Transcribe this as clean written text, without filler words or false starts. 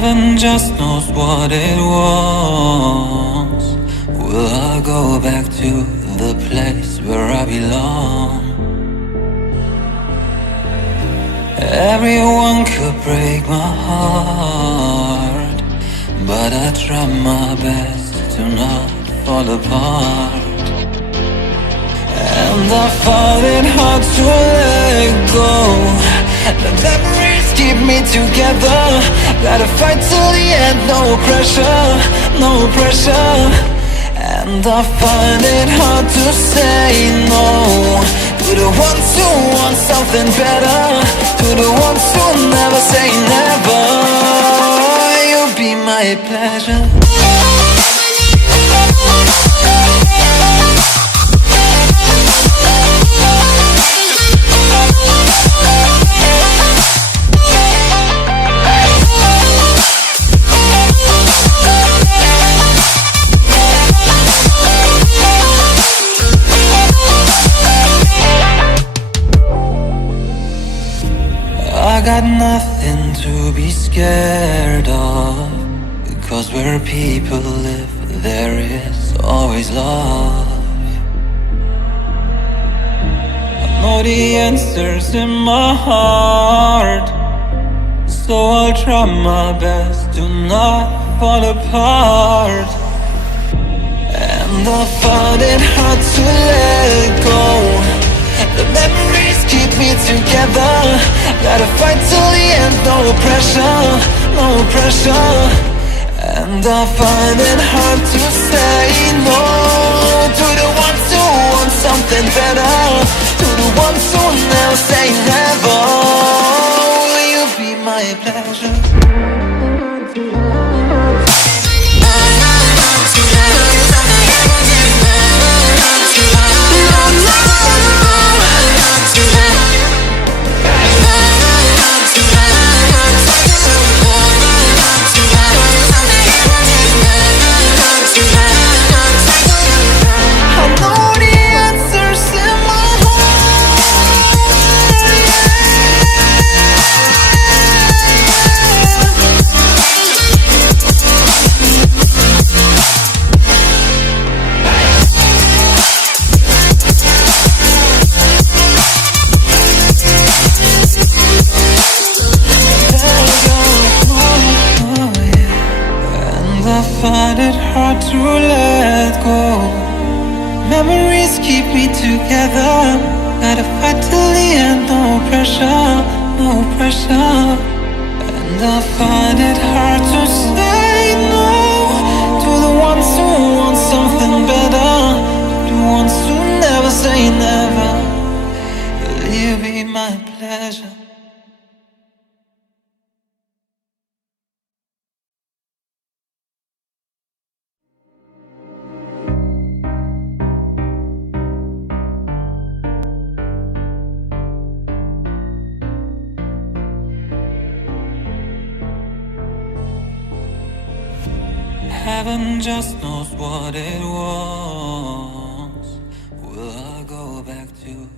Heaven just knows what it was. Will I go back to the place where I belong? Everyone could break my heart, but I try my best to not fall apart. And I find it hard to let go. The memories keep me together. Gotta fight till the end, no pressure, no pressure. And I find it hard to say no to the ones who want something better, to the ones who never say never. You'll be my pleasure. I got nothing to be scared of, because where people live, there is always love. I know the answers in my heart, so I'll try my best to not fall apart. And I find it hard to let go. The memories keep me together. Gotta fight till the end, no pressure, no pressure. And I find it hard to say no to the ones who want something better, to the ones who never say never. Will you be my pleasure? I find it hard to let go. Memories keep me together. Gotta fight till the end, no pressure, no pressure. And I find it hard to say no to the ones who want something better, the ones who never say never. Will you be my pleasure? Heaven just knows what it was. Will I go back to